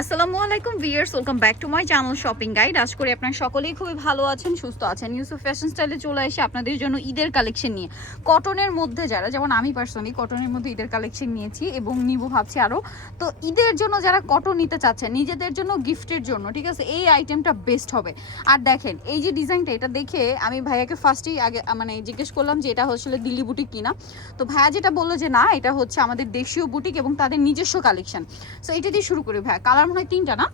আসসালামু আলাইকুম viewers, welcome back to my channel shopping guide. আশা করি আপনারা সকলেই খুবই ভালো আছেন, সুস্থ আছেন। ইউসুফ ফ্যাশন স্টাইলে চলে এসে আপনাদের জন্য ঈদের কালেকশন নিয়ে, কটনের মধ্যে যারা, যেমন আমি পার্সোনালি কটনের মধ্যে ঈদের কালেকশন নিয়েছি এবং নিব ভাবছি আরও। তো ঈদের জন্য যারা কটন নিতে চাচ্ছেন নিজেদের জন্য, গিফটের জন্য, ঠিক আছে, এই আইটেমটা বেস্ট হবে। আর দেখেন এই যে ডিজাইনটা, এটা দেখে আমি ভাইয়াকে ফার্স্টেই আগে মানে জিজ্ঞেস করলাম যে এটা আসলে দিল্লি বুটিক কিনা। তো ভাইয়া যেটা বললো যে না, এটা হচ্ছে আমাদের দেশীয় বুটিক এবং তাদের নিজস্ব কালেকশন। সো এটা দিয়ে শুরু করি ভাইয়া। কালার মনে হয় তিনটা না?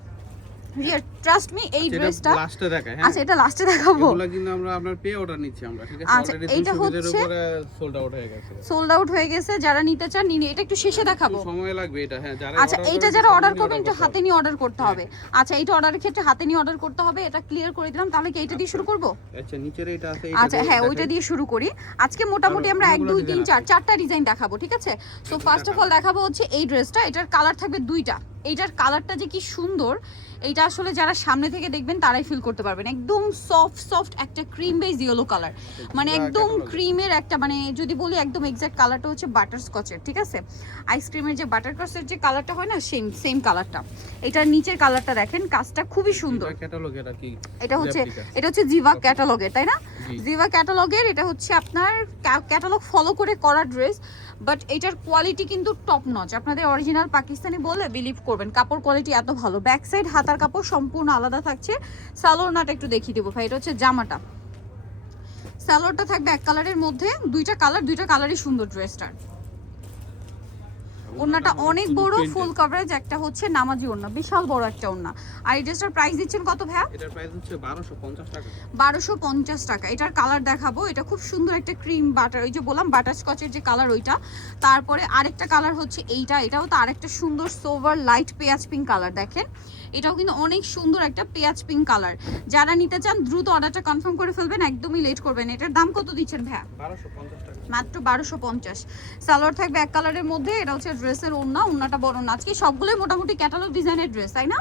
ট্রাস্ট মি, এই ড্রেসটা লাস্টে দেখাই। আচ্ছা, এটা লাস্টে দেখাবো। এগুলো কিন্তু আমরা আপনার পে অর্ডার নিচ্ছি আমরা, ঠিক আছে? আচ্ছা, এটা হচ্ছে সোল্ড আউট হয়ে গেছে। সোল্ড আউট হয়ে গেছে, যারা নিতে চান নিন। এটা একটু শেষে দেখাবো, সময় লাগবে এটা। হ্যাঁ, যারা আচ্ছা, এইটা যারা অর্ডার করবেন একটু হাতে নিয়ে অর্ডার করতে হবে। আচ্ছা, এইটা অর্ডারের ক্ষেত্রে হাতে নিয়ে অর্ডার করতে হবে, এটা ক্লিয়ার করে দিলাম। তাহলে কি এইটা দিয়ে শুরু করব? আচ্ছা, নিচের এটা আছে, আচ্ছা হ্যাঁ, ওইটা দিয়ে শুরু করি। আজকে মোটামুটি আমরা 1 2 3 4 চারটা ডিজাইন দেখাবো, ঠিক আছে? সো ফার্স্ট অফ অল দেখাবো হচ্ছে এই ড্রেসটা। এটার কালার থাকবে দুইটা। এইটার কালারটা যে কি সুন্দর, এইটা আসলে যারা সামনে থেকে দেখবেন তারাই ফিল করতে পারবেন। একদম সফট একটা ক্রিম বেজ ইয়েলো কালার, মানে একদম ক্রিমের একটা, মানে যদি বলি একদম এক্সাক্ট কালারটা হচ্ছে বাটার স্কচের, ঠিক আছে? আইসক্রিমের যে বাটার স্কচের যে কালারটা হয় না, সেম কালারটা। এটার নিচের কালারটা দেখেন, কাজটা খুবই সুন্দর। এটা হচ্ছে জিভা ক্যাটালগের, তাই না? জিভা ক্যাটালগের, এটা হচ্ছে আপনার ক্যাটালগ ফলো করে করা ড্রেস, বাট এটার কোয়ালিটি কিন্তু টপ নচ। আপনাদের অরিজিনাল পাকিস্তানি বলে বিলিভ করবেন, কাপড় কোয়ালিটি এত ভালো। ব্যাক সাইড হাতার কাপড় সম্পূর্ণ আলাদা থাকছে। সালোয়ারটা একটু দেখিয়ে দেবো ভাই। এটা হচ্ছে জামাটা, সালোয়ারটা থাকবে এক কালারের মধ্যে, দুইটা কালারই সুন্দর ড্রেসটার। ওড়নাটা অনেক বড়, ফুল কভারেজ, একটা হচ্ছে নামাজি ওড়না, বিশাল বড় একটা ওড়না। আর এই ড্রেসটার প্রাইস দিচ্ছেন কত ভাইয়া? এটার প্রাইস হচ্ছে 1250 টাকা। 1250 টাকা। এটার কালার দেখাবো, এটা খুব সুন্দর একটা ক্রিম বাটার, ওই যে বললাম বাটার স্কচের যে কালার ওইটা। তারপরে আরেকটা কালার হচ্ছে এইটা, এটাও তো আরেকটা সুন্দর সোভার লাইট পেঁয়াজ পিঙ্ক কালার। দেখেন এটাও কিন্তু অনেক সুন্দর একটা পেঁয়াজ পিঙ্ক কালার। যারা নিতে চান দ্রুত অর্ডারটা কনফার্ম করে ফেলবেন, একদমই লেট করবেন। এটার দাম কত দিচ্ছেন ভাইয়া? 1250 টাকা, মাত্র 1250। সালোয়ার থাকবে এক কালারের মধ্যে। এটা হচ্ছে ড্রেসের ওড়নাটা বড় না। আজকে সবগুলোই মোটামুটি ক্যাটালগ ডিজাইনের ড্রেস, তাই না?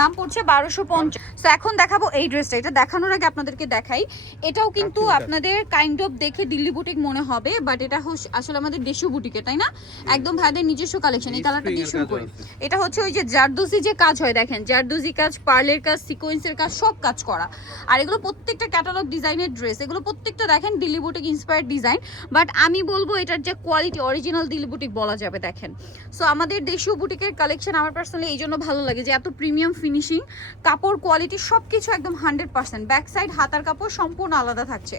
দাম পড়ছে 1250। সো এখন দেখাবো এই ড্রেসটা। এটা দেখানোর আগে আপনাদেরকে দেখাই, এটাও কিন্তু আপনাদের কাইন্ড অফ দেখে দিল্লি বুটিক মনে হবে, বাট এটা আসলে আমাদের দেশীয় বুটিকে, তাই না? একদম ভাইদের নিজস্ব কালেকশন। এই কালারটা দিয়ে শুরু করি। এটা হচ্ছে ওই যে জারদোজি যে কাজ হয়, দেখেন জারদোজি কাজ, পার্লের কাজ, সিকোয়েন্সের কাজ, সব কাজ করা। আর এগুলো প্রত্যেকটা ক্যাটালগ ডিজাইনের ড্রেস, এগুলো প্রত্যেকটা দেখেন Delhi boutique inspired design. But আমি বলবো এটার যে কোয়ালিটি অরিজিনাল দিল্লি বুটিক বলা যাবে। দেখেন, সো আমাদের দেশীয় বুটিকের কালেকশন আমার পার্সোনালি এই জন্য ভালো লাগে যে এত প্রিমিয়াম ফিনিশিং, কাপড় কোয়ালিটি সবকিছু একদম 100%। ব্যাক সাইড হাতার কাপড় সম্পূর্ণ আলাদা থাকছে।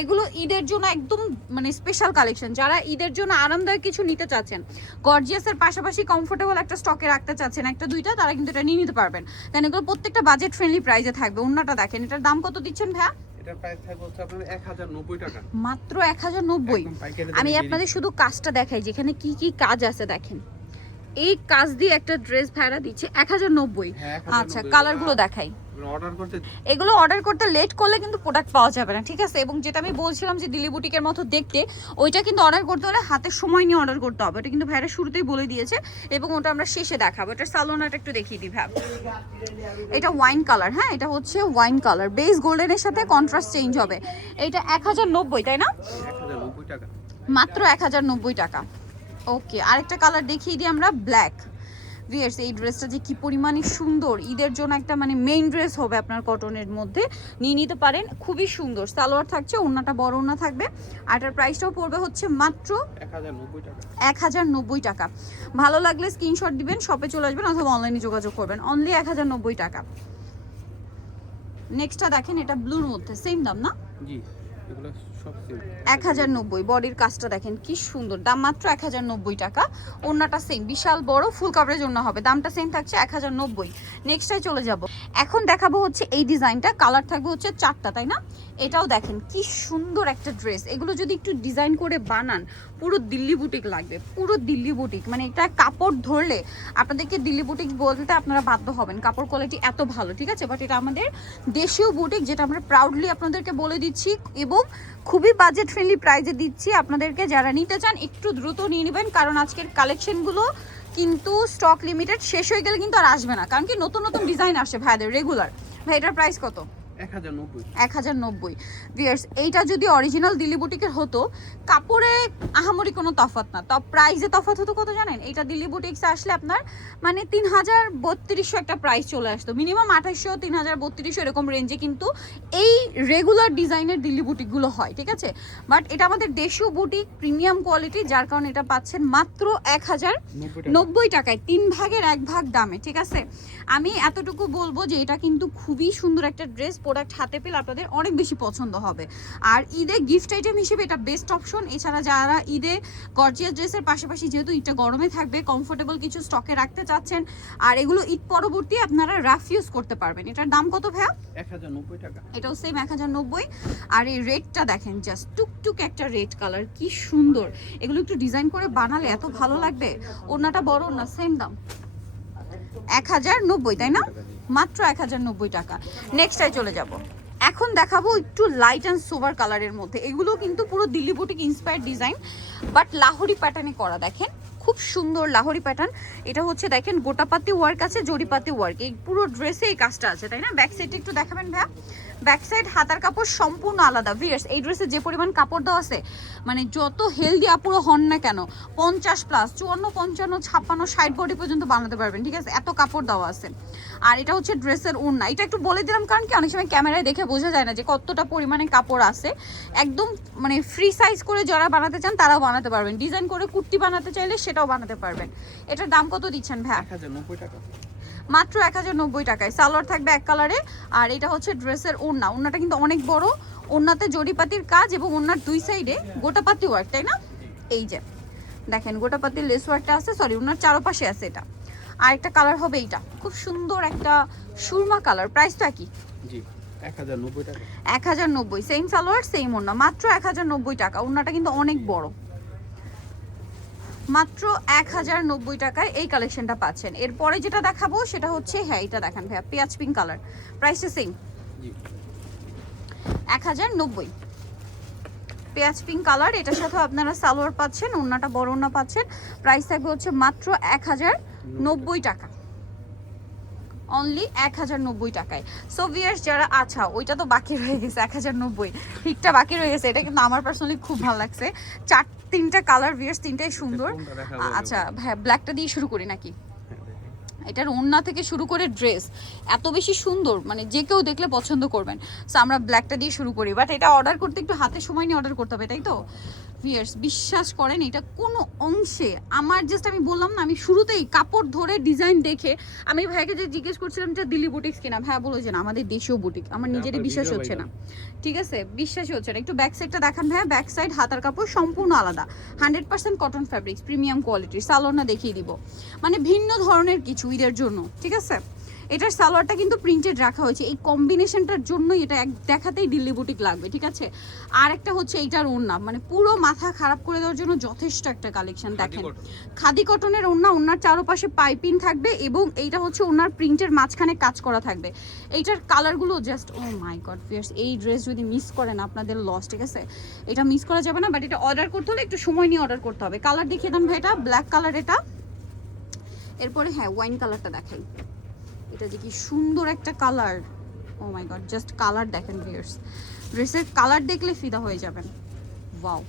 এগুলো ঈদের জন্য একদম মানে স্পেশাল কালেকশন। যারা ঈদের জন্য আরামদায়ক কিছু নিতে চাচ্ছেন, গর্জিয়াসের পাশাপাশি কমফোর্টেবল একটা স্টকে রাখতে চাচ্ছেন একটা দুইটা, তারা কিন্তু এটা নিয়ে নিতে পারবেন। কারণ এগুলো প্রত্যেকটা বাজেট ফ্রেন্ডলি প্রাইসে থাকবে। ওড়নাটা দেখেন, এটার দাম কত দিচ্ছেন ভাইয়া? এটার প্রাইস থাকবে হচ্ছে আপনাদের 1090 টাকা, মাত্র 1090। আমি আপনাদের শুধু কাজটা দেখাই যেখানে কি কি কাজ আছে। দেখেন এই কাজ দিয়ে একটা ড্রেস ভাড়া দিচ্ছে 1090। আচ্ছা, কালারগুলো দেখাই। এগুলো অর্ডার করতে লেট করলে কিন্তু প্রোডাক্ট পাওয়া যাবে না, ঠিক আছে? এবং যেটা আমি বলছিলাম যে দিল্লি বুটিকের মতো দেখতে, ওইটা কিন্তু অর্ডার করতে হলে হাতে সময় নিয়ে অর্ডার করতে হবে। এটা কিন্তু ভাইরা শুরুতেই বলে দিয়েছে এবং ওটা আমরা শেষে দেখাবো। এটা সালোনাটা একটু দেখিয়ে দিই ভাই। এটা ওয়াইন কালার, হ্যাঁ, এটা হচ্ছে ওয়াইন কালার, বেস গোল্ডেনের সাথে কন্ট্রাস্ট চেঞ্জ হবে। এটা 1090, তাই না? 1090 টাকা, মাত্র 1090 টাকা। ওকে, আরেকটা কালার দেখিয়ে দিই আমরা, ব্ল্যাক। ভিয়ার্স, এই ড্রেসটা যে কি পরিমাণে সুন্দর, ঈদের জন্য একটা মানে মেইন ড্রেস হবে আপনার কটনের মধ্যে, নিয়ে নিতে পারেন। খুবই সুন্দর সালোয়ার থাকছে, ওড়নাটা বড় ওড়না থাকবে। আর এটার প্রাইসটাও পড়বে হচ্ছে মাত্র 1090 টাকা। ভালো লাগলে স্ক্রিনশট দিবেন, শপে চলে আসবেন অথবা অনলাইনে যোগাযোগ করবেন। অনলি 1090 টাকা। নেক্সটটা দেখেন, এটা ব্লুর মধ্যে, সেম দাম না? জি, 1090। বডির কাজটা দেখেন কি সুন্দর, দাম মাত্র 1090 টাকা। ওড়নাটা সেম, বিশাল বড় ফুল কভারেজ ওড়না হবে, দামটা সেম থাকছে 1090। নেক্সটটাই চলে যাব। এখন দেখাবো হচ্ছে এই ডিজাইনটা, কালার থাকবে হচ্ছে 4টা, তাই না? এটাও দেখেন কি সুন্দর একটা ড্রেস। এগুলো যদি একটু ডিজাইন করে বানান, পুরো দিল্লি বুটিক লাগবে, পুরো দিল্লি বুটিক। মানে এটা কাপড় ধরলে আপনাদেরকে দিল্লি বুটিক বলতে আপনারা বাধ্য হবেন, কাপড় কোয়ালিটি এত ভালো, ঠিক আছে? বাট এটা আমাদের দেশীয় বুটিক, যেটা আমরা প্রাউডলি আপনাদেরকে বলে দিচ্ছি এবং খুবই বাজেট ফ্রেন্ডলি প্রাইসে দিচ্ছি আপনাদেরকে। যারা নিতে চান একটু দ্রুত নিয়ে নেবেন, কারণ আজকের কালেকশনগুলো কিন্তু স্টক লিমিটেড, শেষ হয়ে গেলে কিন্তু আর আসবে না, কারণ কি নতুন নতুন ডিজাইন আসে ভাইদের রেগুলার। ভাই এটার প্রাইস কত? 1090 1090 ভিউয়ার্স, এইটা যদি অরিজিনাল দিল্লি বুটিকের হতো কাপড়ে আহামরি কোনো তফাৎ না, তো প্রাইসে তফাৎ হতো কত জানেন? এইটা দিল্লি বুটিক্সে আসলে আপনার মানে 3000-3200 একটা প্রাইস চলে আসতো, মিনিমাম 2800 3000-3200 এরকম রেঞ্জে কিন্তু এই রেগুলার ডিজাইনের দিল্লি বুটিকগুলো হয়, ঠিক আছে? বাট এটা আমাদের দেশীয় বুটিক, প্রিমিয়াম কোয়ালিটি, যার কারণে এটা পাচ্ছেন মাত্র 1090 টাকায়, 3 ভাগের 1 ভাগ দামে, ঠিক আছে? আমি এতটুকু বলবো যে এটা কিন্তু খুবই সুন্দর একটা ড্রেস, প্রোডাক্ট হাতে পেলে আপনাদের অনেক বেশি পছন্দ হবে। আর ঈদে গিফট আইটেম হিসেবে এটা বেস্ট অপশন। এছাড়া যারা ঈদে গর্জিয়াস ড্রেসের পাশাপাশি যেহেতু ঈদটা গরমে থাকবে, কমফোর্টেবল কিছু স্টকে রাখতে চাচ্ছেন, আর এগুলো ঈদ পরবর্তী আপনারা রাফ ইউজ করতে পারবেন। এটার দাম কত ভাইয়া? 1090 টাকা। এটাও সেম 1090। আর এই রেডটা দেখেন, জাস্ট টুকটুক একটা রেড কালার, কি সুন্দর। এগুলো একটু ডিজাইন করে বানালে এত ভালো লাগবে। ওড়নাটা বড় না, সেম দাম 1090, তাই না? মাত্র 1090 টাকা। নেক্সটে চলে যাব। এখন দেখাবো একটু লাইট অ্যান্ড সোবার কালারের মধ্যে। এগুলো কিন্তু পুরো Delhi boutique inspired design, but Lahori প্যাটার্নে করা। দেখেন খুব সুন্দর লাহোরি প্যাটার্ন। এটা হচ্ছে দেখেন গোটাপাতি ওয়ার্ক আছে, জরিপাতি ওয়ার্ক, এই পুরো ড্রেসে এই কাজটা আছে, তাই না? ব্যাক সাইডে একটু দেখাবেন ভাইয়া। ব্যাক সাইড হাতার কাপড় সম্পূর্ণ আলাদা। ভিউয়ার্স, এই ড্রেসে যে পরিমাণ কাপড় দেওয়া আছে, মানে যত হেলদি আপুরো হন না কেন 50+, 54, 55, 56, 60 বডি পর্যন্ত বানাতে পারবেন, ঠিক আছে? এত কাপড় দেওয়া আছে। আর এটা হচ্ছে ড্রেসের ওড়না। এটা একটু বলে দিলাম কারণ কি অনেক সময় ক্যামেরায় দেখে বোঝা যায় না যে কতটা পরিমাণে কাপড় আছে। একদম মানে ফ্রি সাইজ করে যারা বানাতে চান তারাও বানাতে পারবেন, ডিজাইন করে কুর্তি বানাতে চাইলে সেটাও বানাতে পারবেন। এটার দাম কত দিচ্ছেন ভাই? 1090 টাকা। মাত্র 1090 টাকায়। সালোয়ার থাকবে এক কালারে, আর এটা হচ্ছে ড্রেসের ওড়না। ওড়নাটা কিন্তু অনেক বড়, ওড়নাতে জরিপাতির কাজ এবং ওড়নার দুই সাইডে গোটাপাতি ওয়ার্ক, তাই না? এই যে দেখেন গোটাপাতির লেস ওয়ার্কটা আছে, সরি ওড়নার চারপাশে আছে এটা। আর একটা কালার হবে এইটা, খুব সুন্দর একটা সুরমা কালার। প্রাইসটা কি? জি 1090 টাকা। 1090, সেম সালোয়ার সেম ওড়না, মাত্র 1090 টাকা। ওড়নাটা কিন্তু অনেক বড়। মাত্র 1090 টাকায় এই কালেকশনটা পাচ্ছেন। এরপরে যেটা দেখাবো সেটা হচ্ছে, হ্যাঁ এটা দেখেন ভাইয়া, পেঁয়াজ পিঙ্ক কালার, প্রাইসটা সেম জি 1090। পেঁয়াজ পিঙ্ক কালার, এটার সাথে আপনারা সালোয়ার পাচ্ছেন, ওড়নাটা বড় ওড়না পাচ্ছেন। প্রাইস থাকবে হচ্ছে মাত্র 1090 টাকা, অনলি 1090 টাকায়। সো ভিউয়ার্স যারা, আচ্ছা ওইটা তো বাকি রয়ে গেছে 1090, ঠিকটা বাকি রয়ে গেছে। এটা কিন্তু আমার পার্সোনালি খুব ভালো লাগছে। তিনটা কালার ভিউয়ার্স, তিনটাই সুন্দর। আচ্ছা হ্যাঁ, ব্ল্যাকটা দিয়ে শুরু করি নাকি? এটার ওড়না থেকে শুরু করে ড্রেস এত বেশি সুন্দর, মানে যে কেউ দেখলে পছন্দ করবেন। সো আমরা ব্ল্যাকটা দিয়ে শুরু করি, বাট এটা অর্ডার করতে একটু হাতে সময় নিয়ে অর্ডার করতে হবে, তাই তো ভিউয়ার্স? বিশ্বাস করেন এটা কোনো অংশে আমার, জাস্ট আমি বললাম না, আমি শুরুতেই কাপড় ধরে ডিজাইন দেখে আমি ভাইকে যে জিজ্ঞেস করছিলাম যে দিল্লি বুটিক্স কিনা, ভাই বলো যে না আমাদের দেশীয় বুটিক। আমার নিজেরই বিশ্বাস হচ্ছে না, ঠিক আছে? বিশ্বাসই হচ্ছে না। একটু ব্যাক সাইডটা দেখান ভাইয়া। ব্যাক সাইড হাতার কাপড় সম্পূর্ণ আলাদা, 100% কটন ফ্যাব্রিক্স, প্রিমিয়াম কোয়ালিটির। সালোয়ারটা দেখিয়ে দিব, মানে ভিন্ন ধরনের কিছু ঈদের জন্য, ঠিক আছে? এটার সালোয়ারটা কিন্তু প্রিন্টেড রাখা হয়েছে, এই কম্বিনেশনটার জন্যই এটা এক দেখাতেই দিল্লি বুটিক লাগবে, ঠিক আছে? আর একটা হচ্ছে এইটার ওড়না, মানে পুরো মাথা খারাপ করে দেওয়ার জন্য যথেষ্ট একটা কালেকশন। দেখেন খাদি কটনের ওড়না, ওড়নার চারপাশে পাইপিং থাকবে এবং এইটা হচ্ছে ওড়নার প্রিন্টের মাঝখানে কাজ করা থাকবে। এইটার কালারগুলো জাস্ট ও মাই গড ভিউয়ার্স, এই ড্রেস যদি মিস করেন আপনাদের লস, ঠিক আছে? এটা মিস করা যাবে না, বাট এটা অর্ডার করতে হলে একটু সময় নিয়ে অর্ডার করতে হবে। কালার দেখিয়ে দেন ভাই, এটা ব্ল্যাক কালার এটা। এরপরে হ্যাঁ ওয়াইন কালারটা দেখাই, এটা যে কি সুন্দর একটা কালার, ও মাই গড, জাস্ট কালার দেখেন ভিউয়ার্স, ড্রেসের কালার দেখলে ফিদা হয়ে যাবেন। ওয়াও,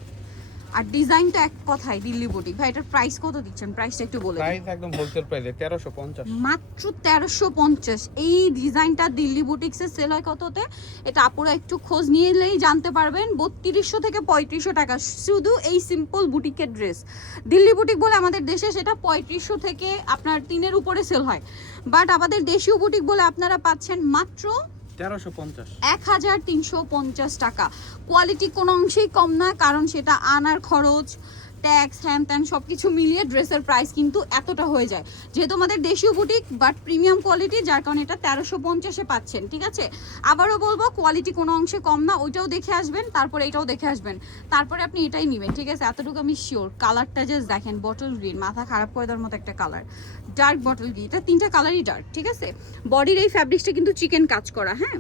আর ডিজাইনটা এক কথায় দিল্লি বুটিক। ভাই এটার প্রাইস কত দিচ্ছেন? প্রাইসটা একটু বলে দিন। প্রাইস একদম হোলসেল প্রাইসে 1350। মাত্র 1350। এই ডিজাইনটা দিল্লি বুটিক্সে সেল হয় কততে? এটা আপুরা একটু খোঁজ নিয়েলেই জানতে পারবেন, 3200 থেকে 3500 টাকা শুধু এই সিম্পল বুটিকের ড্রেস। দিল্লি বুটিক বলে আমাদের দেশে সেটা 3500 থেকে আপনার 3-এর উপরে সেল হয়, বাট আমাদের দেশীয় বুটিক বলে আপনারা পাচ্ছেন মাত্র 1350, 1350 টাকা। কোয়ালিটি কোনো অংশেই কম না, কারণ সেটা আনার খরচ, ট্যাক্স, হ্যান ত্যান সব কিছু মিলিয়ে ড্রেসের প্রাইস কিন্তু এতটা হয়ে যায়। যেহেতু আমাদের দেশীয় বুটিক বাট প্রিমিয়াম কোয়ালিটি, যার কারণে এটা 1350-এ পাচ্ছেন, ঠিক আছে? আবারও বলবো কোয়ালিটি কোনো অংশে কম না, ওইটাও দেখে আসবেন, তারপরে এটাও দেখে আসবেন, তারপরে আপনি এটাই নেবেন, ঠিক আছে? এতটুকু আমি শিওর। কালারটা জাস্ট দেখেন, বটল গ্রিন, মাথা খারাপ করে দেওয়ার মতো একটা কালার, ডার্ক বটল গ্রিন। এটা তিনটা কালারই ডার্ক, ঠিক আছে? বডির এই ফ্যাব্রিক্সটা কিন্তু চিকেন কাজ করা, হ্যাঁ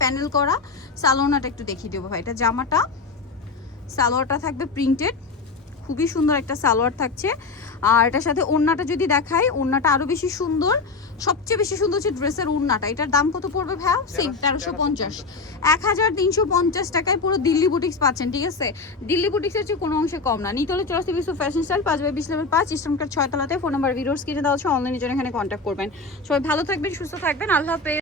প্যানেল করা। সালোয়ারটা একটু দেখিয়ে দেবো ভাই, এটা জামাটা, সালোয়ারটা থাকবে প্রিন্টেড, খুবই সুন্দর একটা সালোয়ার থাকছে। আর এটার সাথে ওড়নাটা যদি দেখাই, ওড়নাটা আরো বেশি সুন্দর। সবচেয়ে বেশি সুন্দর হচ্ছে ড্রেসের ওড়নাটা। এটার দাম কত পড়বে ভাইয়া? সেম 1350, 1350 টাকায় পুরো দিল্লি বুটিক্স পাচ্ছেন। ঠিক আছে, দিল্লি বুটিক্সের চেয়ে কোনো অংশে কম না। নিতে হলে চলে আসতে Bishu fashion style 5/20 level 5 eastern card 6 তলাতে। ফোন নাম্বার ভিডিওস কিনে দেওয়া হচ্ছে, অনলাইনে জন্য এখানে কন্ট্যাক্ট করবেন। সবাই ভালো থাকবেন, সুস্থ থাকবেন, আল্লাহ হাফেজ।